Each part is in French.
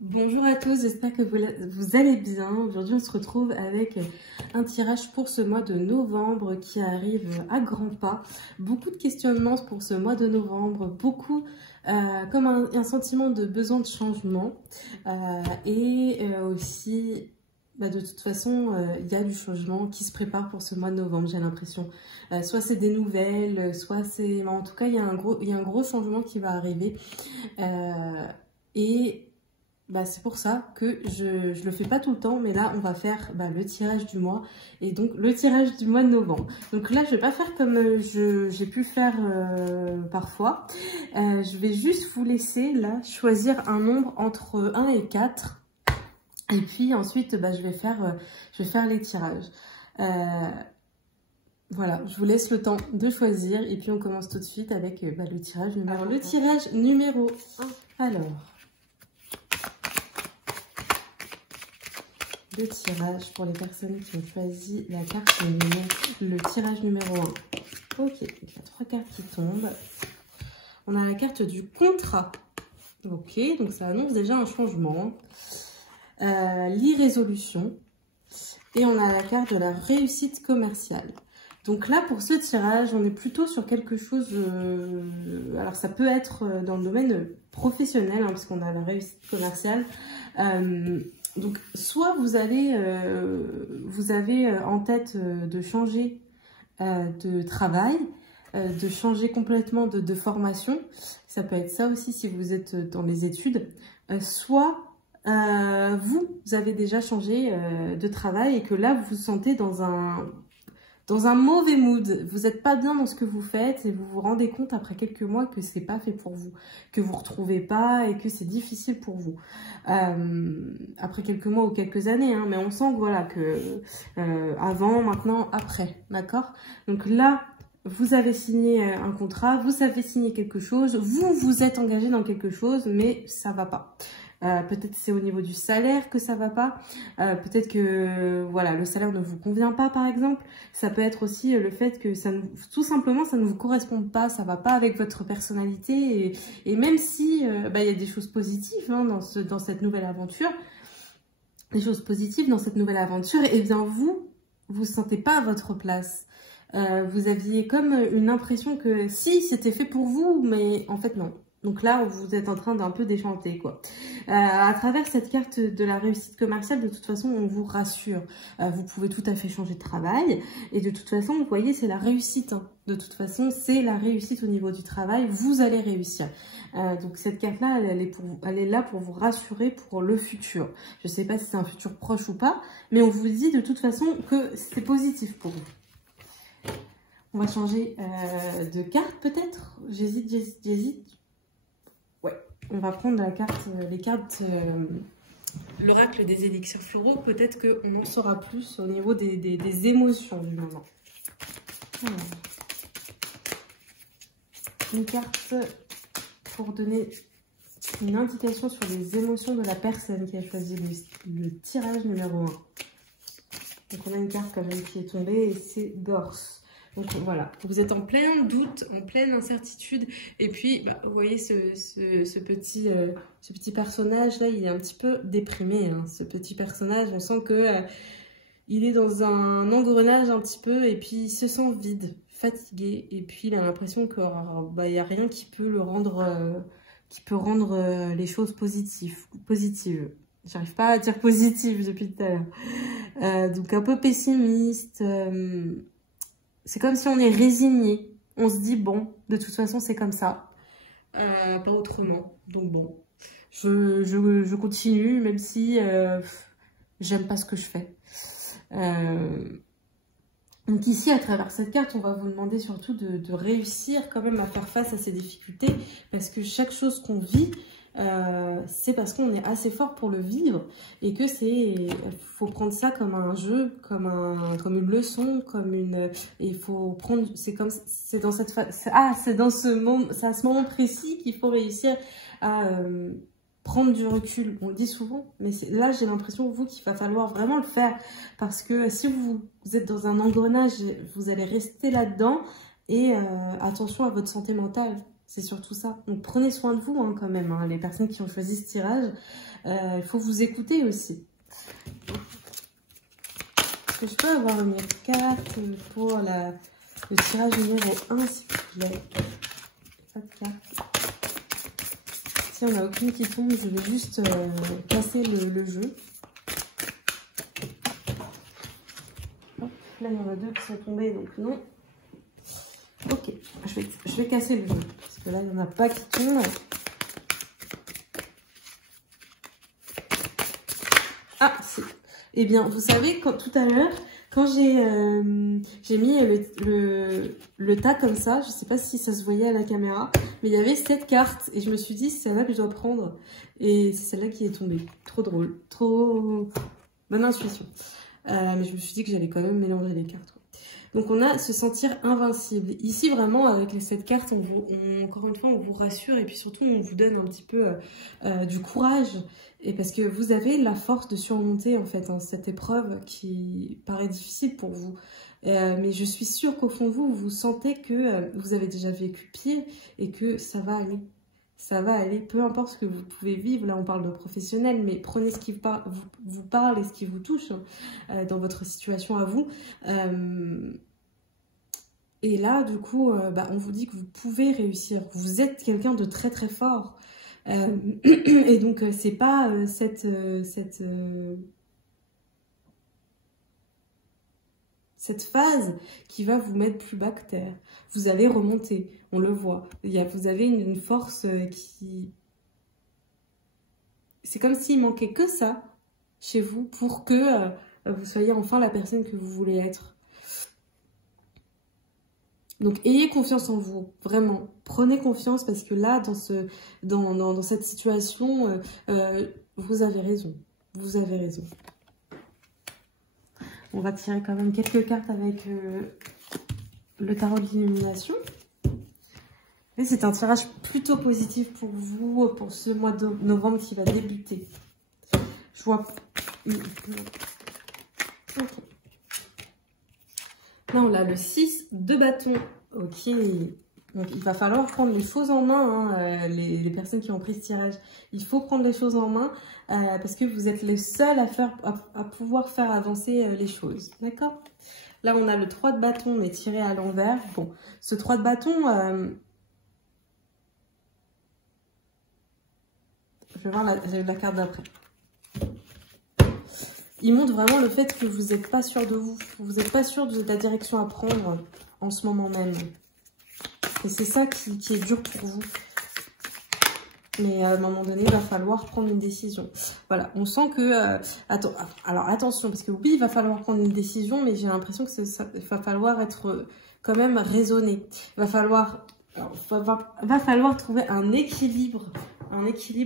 Bonjour à tous, j'espère que vous allez bien. Aujourd'hui, on se retrouve avec un tirage pour ce mois de novembre qui arrive à grands pas. Beaucoup de questionnements pour ce mois de novembre, beaucoup comme un sentiment de besoin de changement aussi... de toute façon, il y a du changement qui se prépare pour ce mois de novembre, j'ai l'impression. Soit c'est des nouvelles, soit c'est... En tout cas, il y a un gros changement qui va arriver. C'est pour ça que je le fais pas tout le temps, mais là on va faire le tirage du mois et donc le tirage du mois de novembre. Donc là je vais pas faire comme j'ai pu faire parfois. Je vais juste vous laisser là choisir un nombre entre 1 et 4 et puis ensuite je vais faire les tirages. Voilà, je vous laisse le temps de choisir et puis on commence tout de suite avec le tirage numéro 1. Alors le tirage numéro 1, alors... Le tirage pour les personnes qui ont choisi la carte le tirage numéro 1. Ok, il y a 3 cartes qui tombent. On a la carte du contrat. Ok, donc ça annonce déjà un changement. L'irrésolution. Et on a la carte de la réussite commerciale. Donc là, pour ce tirage, on est plutôt sur quelque chose... alors ça peut être dans le domaine professionnel, parce qu'on a la réussite commerciale. Donc, soit vous avez en tête de changer de travail, de changer complètement de formation. Ça peut être ça aussi si vous êtes dans les études. Soit vous avez déjà changé de travail et que là, vous vous sentez dans un mauvais mood, vous n'êtes pas bien dans ce que vous faites et vous vous rendez compte après quelques mois que c'est pas fait pour vous, que vous ne retrouvez pas et que c'est difficile pour vous. Après quelques mois ou quelques années, mais on sent que voilà, avant, maintenant, après, d'accord? Donc là, vous avez signé un contrat, vous avez signé quelque chose, vous êtes engagé dans quelque chose, mais ça va pas. Peut-être c'est au niveau du salaire que ça va pas, peut-être que voilà, le salaire ne vous convient pas par exemple. Ça peut être aussi le fait que tout simplement ça ne vous correspond pas, ça va pas avec votre personnalité et même si il y a des choses positives dans cette nouvelle aventure, et bien vous sentez pas à votre place. Vous aviez comme une impression que si c'était fait pour vous, mais en fait non. Donc là, vous êtes en train d'un peu déchanter, quoi. À travers cette carte de la réussite commerciale, de toute façon, on vous rassure. Vous pouvez tout à fait changer de travail. Et de toute façon, vous voyez, c'est la réussite. De toute façon, c'est la réussite au niveau du travail. Vous allez réussir. Donc cette carte-là, elle est là pour vous rassurer pour le futur. Je ne sais pas si c'est un futur proche ou pas, mais on vous dit de toute façon que c'est positif pour vous. On va changer de carte peut-être. J'hésite. Ouais, on va prendre les cartes, l'oracle des élixirs floraux. Peut-être qu'on en saura plus au niveau des émotions du moment. Alors, une carte pour donner une indication sur les émotions de la personne qui a choisi le tirage numéro 1. Donc on a une carte quand même qui est tombée et c'est Gorse. Donc voilà, vous êtes en plein doute, en pleine incertitude. Et puis, vous voyez ce petit personnage là, il est un petit peu déprimé. Ce petit personnage, on sent que il est dans un engrenage un petit peu et puis il se sent vide, fatigué. Et puis il a l'impression qu'il n'y a rien qui peut le rendre, les choses positives. J'arrive pas à dire positive depuis tout à l'heure. Donc un peu pessimiste. C'est comme si on est résigné. On se dit, bon, de toute façon, c'est comme ça. Pas autrement. Donc bon, je continue, même si j'aime pas ce que je fais. Donc ici, à travers cette carte, on va vous demander surtout de réussir quand même à faire face à ces difficultés. Parce que chaque chose qu'on vit, c'est parce qu'on est assez fort pour le vivre et que faut prendre ça comme un jeu, comme une leçon, et il faut prendre, c'est à ce moment précis qu'il faut réussir à prendre du recul. On le dit souvent, mais là j'ai l'impression qu'il va falloir vraiment le faire parce que si vous êtes dans un engrenage, vous allez rester là-dedans et attention à votre santé mentale. C'est surtout ça. Donc prenez soin de vous hein, quand même, hein, les personnes qui ont choisi ce tirage. Il faut vous écouter aussi. Est-ce que je peux avoir une carte pour le tirage numéro 1, s'il vous plaît? Pas de carte. Si on n'a aucune qui tombe, je vais juste casser le jeu. Hop, là, il y en a 2 qui sont tombés, donc non. Ok, je vais casser le jeu, parce que là, il n'y en a pas qui tombent. Ah, si. Eh bien, vous savez, tout à l'heure, quand j'ai mis le tas comme ça, je ne sais pas si ça se voyait à la caméra, mais il y avait 7 cartes. Et je me suis dit, c'est celle-là que je dois prendre. Et c'est celle-là qui est tombée. Trop drôle. Trop bonne intuition. Mais je me suis dit que j'allais quand même mélanger les cartes. Donc on a se sentir invincible. Ici vraiment avec les 7 cartes, encore une fois on vous rassure et puis surtout on vous donne un petit peu du courage. Et parce que vous avez la force de surmonter en fait hein, cette épreuve qui paraît difficile pour vous. Mais je suis sûre qu'au fond de vous, vous sentez que vous avez déjà vécu pire et que ça va aller. Ça va aller, peu importe ce que vous pouvez vivre. Là, on parle de professionnels, mais prenez ce qui vous parle et ce qui vous touche dans votre situation à vous. Et là, du coup, on vous dit que vous pouvez réussir. Vous êtes quelqu'un de très très fort. Et donc, c'est pas cette phase qui va vous mettre plus bas que terre. Vous allez remonter, on le voit. Vous avez une force qui... C'est comme s'il manquait que ça chez vous pour que vous soyez enfin la personne que vous voulez être. Donc, ayez confiance en vous, vraiment. Prenez confiance parce que là, dans cette situation, vous avez raison. Vous avez raison. On va tirer quand même quelques cartes avec le tarot de l'illumination. Et c'est un tirage plutôt positif pour vous, pour ce mois de novembre qui va débuter. Je vois... Okay. Là, on a le 6 de bâton. Ok. Donc, il va falloir prendre les choses en main, hein, les personnes qui ont pris ce tirage. Il faut prendre les choses en main parce que vous êtes les seuls à pouvoir faire avancer les choses. D'accord? Là, on a le 3 de bâton, mais tiré à l'envers. Bon, ce 3 de bâton... je vais voir la carte d'après. Il montre vraiment le fait que vous n'êtes pas sûr de vous. Vous n'êtes pas sûr de la direction à prendre en ce moment même. Et c'est ça qui est dur pour vous. Mais à un moment donné, il va falloir prendre une décision. Voilà, on sent que... alors attention, parce que oui, il va falloir prendre une décision, mais j'ai l'impression que il va falloir être quand même raisonné. Il va falloir trouver un équilibre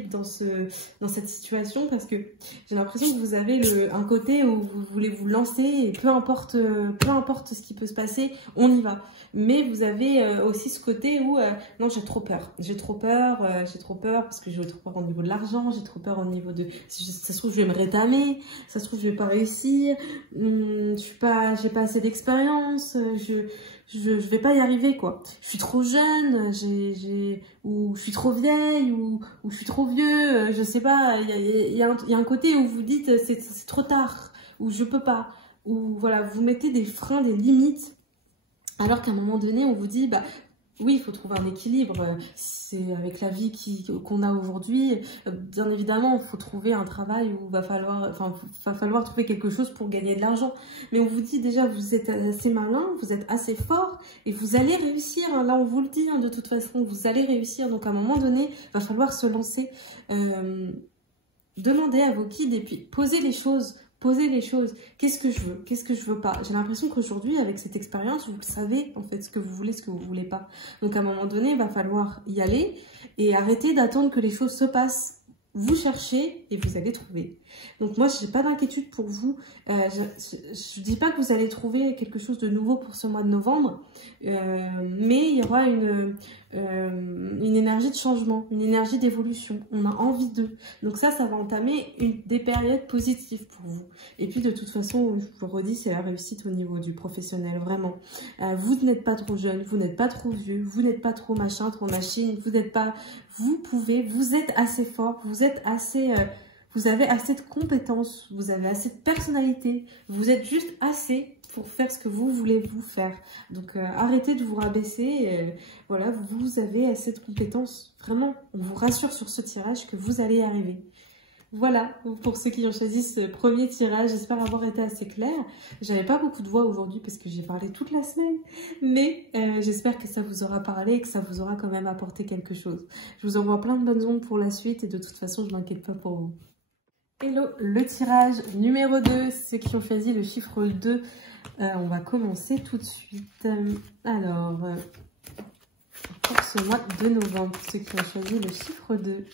dans cette situation parce que j'ai l'impression que vous avez un côté où vous voulez vous lancer et peu importe ce qui peut se passer, on y va. Mais vous avez aussi ce côté où non, j'ai trop peur parce que j'ai trop peur au niveau de l'argent, j'ai trop peur au niveau de ça se trouve je vais me rétamer, ça se trouve je vais pas réussir, j'ai pas assez d'expérience, je vais pas y arriver quoi. Je suis trop jeune, ou je suis trop vieille, ou je suis trop vieux, je sais pas. Il y a un côté où vous dites c'est trop tard, ou je peux pas, ou voilà, vous mettez des freins, des limites, alors qu'à un moment donné on vous dit bah oui, il faut trouver un équilibre. C'est avec la vie qu'on a aujourd'hui. Bien évidemment, il faut trouver un travail où va falloir trouver quelque chose pour gagner de l'argent. Mais on vous dit déjà, vous êtes assez malin, vous êtes assez fort et vous allez réussir. Là, on vous le dit, hein, de toute façon, vous allez réussir. Donc, à un moment donné, il va falloir se lancer. Demandez à vos guides et puis posez les choses. Posez les choses. Qu'est-ce que je veux? Qu'est-ce que je veux pas? J'ai l'impression qu'aujourd'hui, avec cette expérience, vous savez en fait ce que vous voulez, ce que vous voulez pas. Donc à un moment donné, il va falloir y aller et arrêter d'attendre que les choses se passent. Vous cherchez et vous allez trouver. Donc moi, je n'ai pas d'inquiétude pour vous. Je dis pas que vous allez trouver quelque chose de nouveau pour ce mois de novembre, mais il y aura une énergie de changement, une énergie d'évolution. On a envie d'eux. Donc ça va entamer des périodes positives pour vous. Et puis de toute façon, je vous le redis, c'est la réussite au niveau du professionnel, vraiment. Vous n'êtes pas trop jeune, vous n'êtes pas trop vieux, vous n'êtes pas trop machin, trop machine, vous n'êtes pas... Vous pouvez, vous êtes assez fort, vous êtes assez... vous avez assez de compétences, vous avez assez de personnalité, vous êtes juste assez pour faire ce que vous voulez vous faire. Donc arrêtez de vous rabaisser, voilà, vous avez assez de compétences, vraiment, on vous rassure sur ce tirage que vous allez y arriver. Voilà, pour ceux qui ont choisi ce premier tirage, j'espère avoir été assez claire. J'avais pas beaucoup de voix aujourd'hui parce que j'ai parlé toute la semaine, mais j'espère que ça vous aura parlé et que ça vous aura quand même apporté quelque chose. Je vous envoie plein de bonnes ondes pour la suite et de toute façon, je m'inquiète pas pour vous. Hello, le tirage numéro 2, ceux qui ont choisi le chiffre 2, on va commencer tout de suite. Alors, pour ce mois de novembre, ceux qui ont choisi le chiffre 2.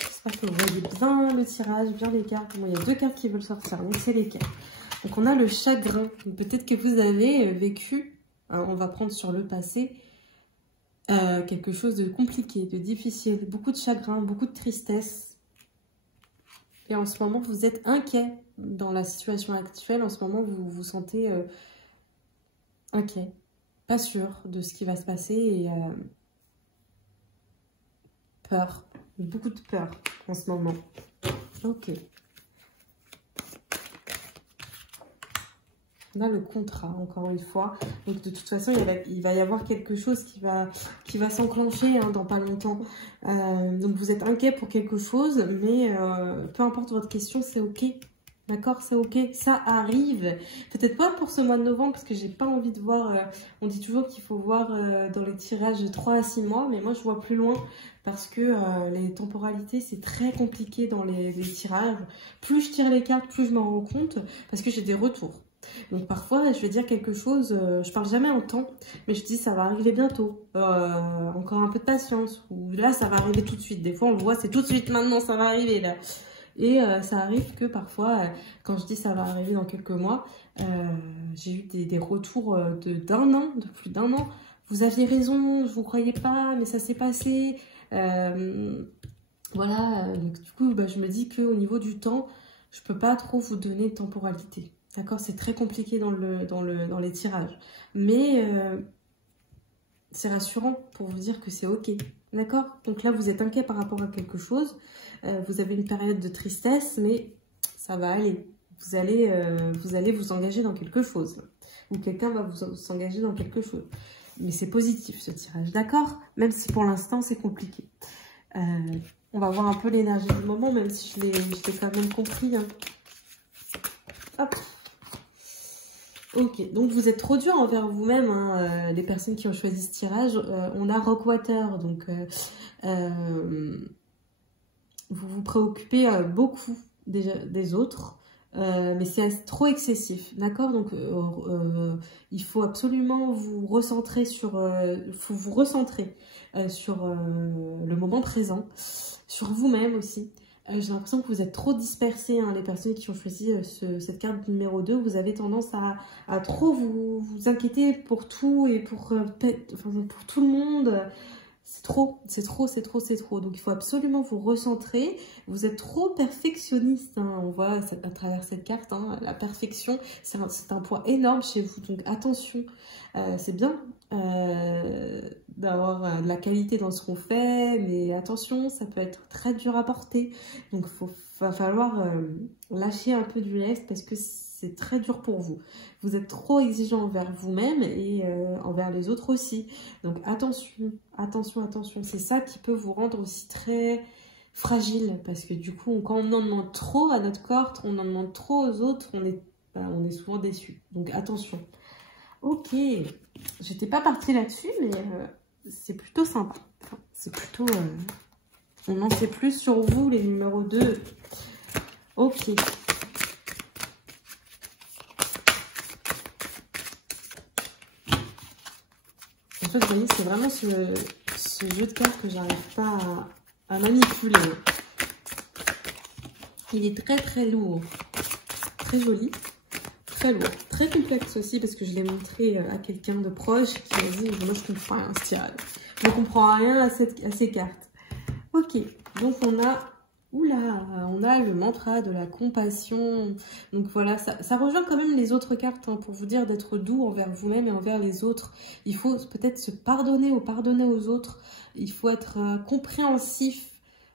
J'espère que vous voyez bien le tirage, bien les cartes. Bon, il y a deux cartes qui veulent sortir, donc c'est les cartes. Donc on a le chagrin. Peut-être que vous avez vécu, on va prendre sur le passé, quelque chose de compliqué, de difficile, beaucoup de chagrin, beaucoup de tristesse. Et en ce moment, vous êtes inquiet dans la situation actuelle. En ce moment, vous vous sentez inquiet, pas sûr de ce qui va se passer et peur, beaucoup de peur en ce moment. Ok. On a le contrat, encore une fois. Donc, de toute façon, il va y avoir quelque chose qui va s'enclencher dans pas longtemps. Donc, vous êtes inquiet pour quelque chose, mais peu importe votre question, c'est OK. D'accord, c'est OK. Ça arrive. Peut-être pas pour ce mois de novembre, parce que j'ai pas envie de voir... on dit toujours qu'il faut voir dans les tirages de 3 à 6 mois, mais moi, je vois plus loin, parce que les temporalités, c'est très compliqué dans les tirages. Plus je tire les cartes, plus je m'en rends compte, parce que j'ai des retours. Donc parfois, je vais dire quelque chose, je parle jamais en temps, mais je dis ça va arriver bientôt, encore un peu de patience, ou là ça va arriver tout de suite. Des fois on le voit, c'est tout de suite maintenant, ça va arriver là. Et ça arrive que parfois, quand je dis ça va arriver dans quelques mois, j'ai eu des retours d'un an, de plus d'un an. Vous aviez raison, je vous croyais pas, mais ça s'est passé. Voilà, donc du coup je me dis qu'au niveau du temps, je peux pas trop vous donner de temporalité. D'accord, c'est très compliqué dans les tirages. Mais c'est rassurant pour vous dire que c'est OK. D'accord? Donc là, vous êtes inquiet par rapport à quelque chose. Vous avez une période de tristesse, mais ça va aller. Vous allez vous engager dans quelque chose. Ou quelqu'un va vous s'engager dans quelque chose. Mais c'est positif, ce tirage. D'accord? Même si pour l'instant, c'est compliqué. On va voir un peu l'énergie du moment, même si je l'ai quand même compris. Hein. Hop! Ok, donc vous êtes trop dur envers vous-même, hein, les personnes qui ont choisi ce tirage. On a Rockwater, donc vous vous préoccupez beaucoup des autres, mais c'est trop excessif, d'accord? Donc il faut absolument vous recentrer sur, sur le moment présent, sur vous-même aussi. J'ai l'impression que vous êtes trop dispersés, hein, les personnes qui ont choisi cette carte numéro 2. Vous avez tendance à trop vous inquiéter pour tout et pour tout le monde. C'est trop, c'est trop, c'est trop, c'est trop. Donc, il faut absolument vous recentrer. Vous êtes trop perfectionniste. Hein. On voit à travers cette carte, hein, la perfection, c'est un point énorme chez vous. Donc, attention, c'est bien d'avoir de la qualité dans ce qu'on fait, mais attention, ça peut être très dur à porter. Donc, va falloir lâcher un peu du lest parce que c'est très dur pour vous. Vous êtes trop exigeant envers vous-même et envers les autres aussi. Donc, attention, attention, attention. C'est ça qui peut vous rendre aussi très fragile parce que du coup, quand on en demande trop à notre corps, on en demande trop aux autres, on est souvent déçu. Donc, attention. Ok, j'étais pas partie là-dessus, mais c'est plutôt sympa. Enfin, c'est plutôt... on en sait plus sur vous, les numéros 2. Ok. En fait, vous voyez, c'est vraiment ce jeu de cartes que j'arrive pas à manipuler. Il est très très lourd. Très joli. Très lourd. très complexe aussi parce que je l'ai montré à quelqu'un de proche qui m'a dit « Moi, je comprends rien à ce tirage. Je ne comprends rien à ces cartes. » Ok, donc on a... Oula, on a le mantra de la compassion. Donc voilà, ça rejoint quand même les autres cartes, hein, pour vous dire d'être doux envers vous-même et envers les autres. Il faut peut-être se pardonner ou pardonner aux autres. Il faut être compréhensif,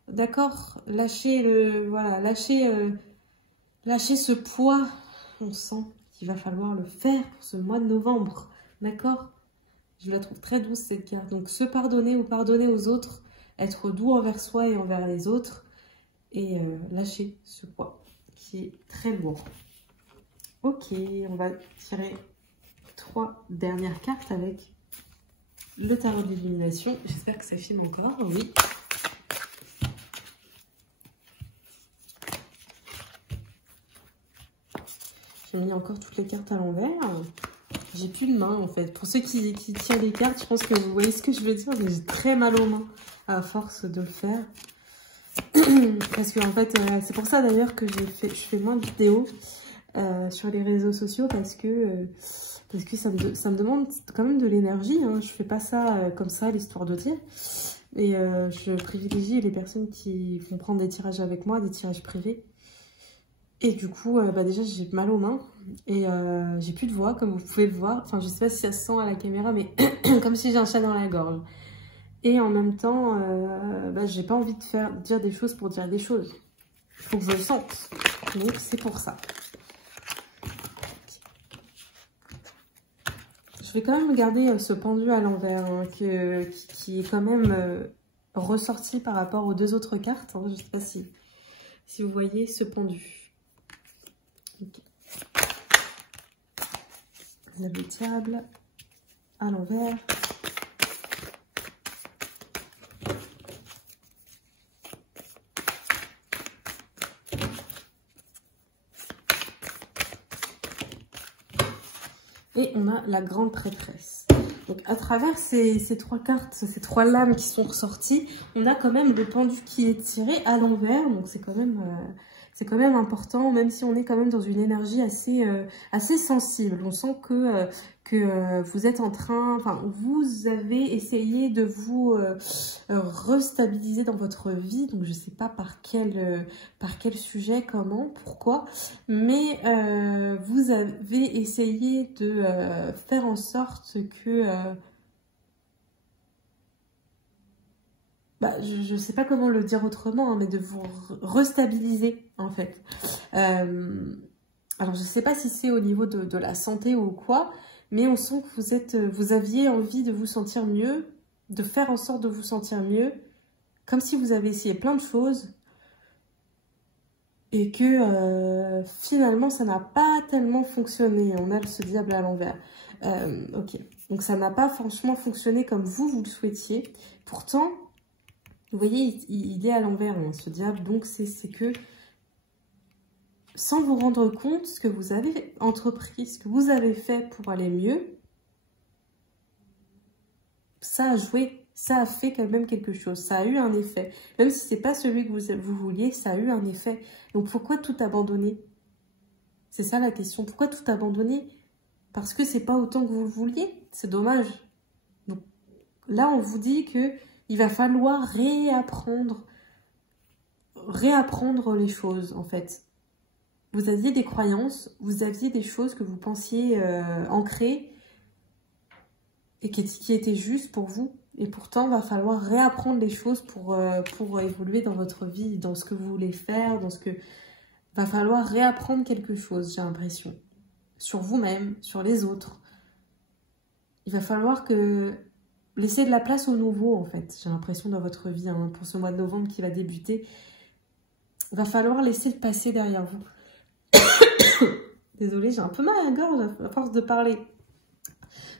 d'accord? Lâcher le... Voilà, lâcher ce poids. On sent qu'il va falloir le faire pour ce mois de novembre, d'accord? Je la trouve très douce cette carte. Donc se pardonner ou pardonner aux autres, être doux envers soi et envers les autres. Et lâcher ce poids qui est très lourd. Ok, on va tirer 3 dernières cartes avec le tarot d'illumination. J'espère que ça filme encore, oui. J'ai mis encore toutes les cartes à l'envers. J'ai plus de main en fait. Pour ceux qui tirent les cartes, je pense que vous voyez ce que je veux dire, mais j'ai très mal aux mains à force de le faire. Parce que en fait, c'est pour ça d'ailleurs que je fais moins de vidéos sur les réseaux sociaux parce que ça me demande quand même de l'énergie. Hein. Je fais pas ça comme ça, l'histoire de dire. Et je privilégie les personnes qui vont prendre des tirages avec moi, des tirages privés. Et du coup, déjà, j'ai mal aux mains et j'ai plus de voix, comme vous pouvez le voir. Enfin, je sais pas si ça se sent à la caméra, mais comme si j'ai un chat dans la gorge. Et en même temps, j'ai pas envie de dire des choses pour dire des choses. Il faut que je le sente. Donc, c'est pour ça. Je vais quand même garder ce pendu à l'envers, hein, qui est quand même ressorti par rapport aux deux autres cartes. Hein. Je sais pas si vous voyez ce pendu. Okay. Le diable à l'envers. Et on a la grande prêtresse. Donc à travers ces 3 cartes, ces 3 lames qui sont ressorties, on a quand même le pendu qui est tiré à l'envers. Donc c'est quand même important, même si on est quand même dans une énergie assez sensible. On sent que vous êtes en train, enfin vous avez essayé de vous restabiliser dans votre vie. Donc je sais pas par quel sujet, comment, pourquoi, mais vous avez essayé de faire en sorte que je sais pas comment le dire autrement, hein, mais de vous restabiliser en fait. Alors je sais pas si c'est au niveau de la santé ou quoi, mais on sent que vous aviez envie de vous sentir mieux, de faire en sorte de vous sentir mieux, comme si vous avez essayé plein de choses et que finalement ça n'a pas tellement fonctionné. On a ce diable à l'envers. Ok, donc ça n'a pas franchement fonctionné comme vous le souhaitiez. Pourtant, vous voyez, il est à l'envers, hein, ce diable. Donc c'est que sans vous rendre compte, ce que vous avez entrepris, ce que vous avez fait pour aller mieux, ça a joué, ça a fait quand même quelque chose, ça a eu un effet. Même si c'est pas celui que vous vouliez, ça a eu un effet. Donc pourquoi tout abandonner? C'est ça la question. Pourquoi tout abandonner? Parce que c'est pas autant que vous le vouliez. C'est dommage. Donc là, on vous dit que il va falloir réapprendre les choses en fait. Vous aviez des croyances, vous aviez des choses que vous pensiez ancrées et qui étaient justes pour vous. Et pourtant, il va falloir réapprendre les choses pour évoluer dans votre vie, dans ce que vous voulez faire, va falloir réapprendre quelque chose, j'ai l'impression. Sur vous-même, sur les autres. Il va falloir laisser de la place au nouveau, en fait. J'ai l'impression dans votre vie, hein, pour ce mois de novembre qui va débuter. Il va falloir laisser le passé derrière vous. Désolée, j'ai un peu mal à la gorge à force de parler.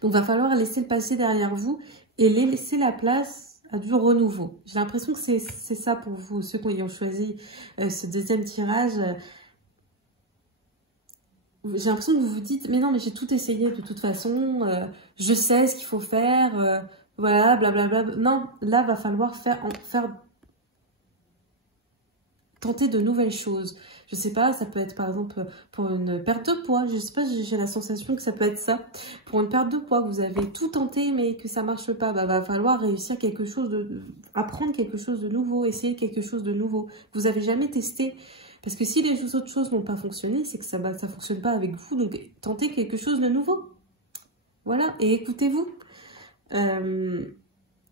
Donc, il va falloir laisser le passé derrière vous et laisser la place à du renouveau. J'ai l'impression que c'est ça pour vous, ceux qui ont choisi ce deuxième tirage. J'ai l'impression que vous vous dites, mais non, mais j'ai tout essayé de toute façon, je sais ce qu'il faut faire, voilà, blablabla. Non, là, va falloir faire tenter de nouvelles choses. Je sais pas, ça peut être par exemple pour une perte de poids. Je sais pas, j'ai la sensation que ça peut être ça. Pour une perte de poids, vous avez tout tenté mais que ça marche pas. Bah, va falloir réussir quelque chose apprendre quelque chose de nouveau, essayer quelque chose de nouveau. Vous avez jamais testé. Parce que si les autres choses n'ont pas fonctionné, c'est que ça fonctionne pas avec vous. Donc tentez quelque chose de nouveau. Voilà, et écoutez-vous.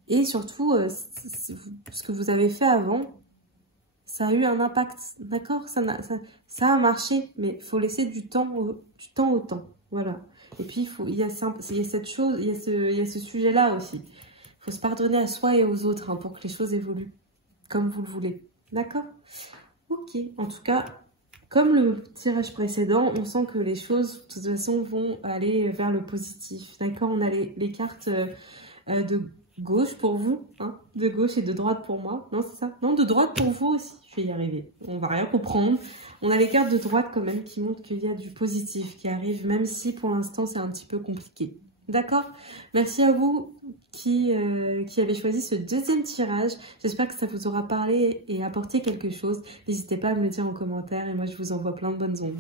Et surtout, ce que vous avez fait avant, ça a eu un impact, d'accord, ça a marché, mais il faut laisser du temps au temps, voilà. Et puis, il y a cette chose, il y a ce sujet-là aussi. Il faut se pardonner à soi et aux autres hein, pour que les choses évoluent, comme vous le voulez, d'accord? Ok, en tout cas, comme le tirage précédent, on sent que les choses, de toute façon, vont aller vers le positif, d'accord? On a les cartes de gauche pour vous, hein, de gauche et de droite pour moi. Non, c'est ça? Non, de droite pour vous aussi. Je vais y arriver. On va rien comprendre. On a les cartes de droite quand même qui montrent qu'il y a du positif qui arrive, même si pour l'instant c'est un petit peu compliqué. D'accord? Merci à vous qui avez choisi ce deuxième tirage. J'espère que ça vous aura parlé et apporté quelque chose. N'hésitez pas à me le dire en commentaire et moi je vous envoie plein de bonnes ondes.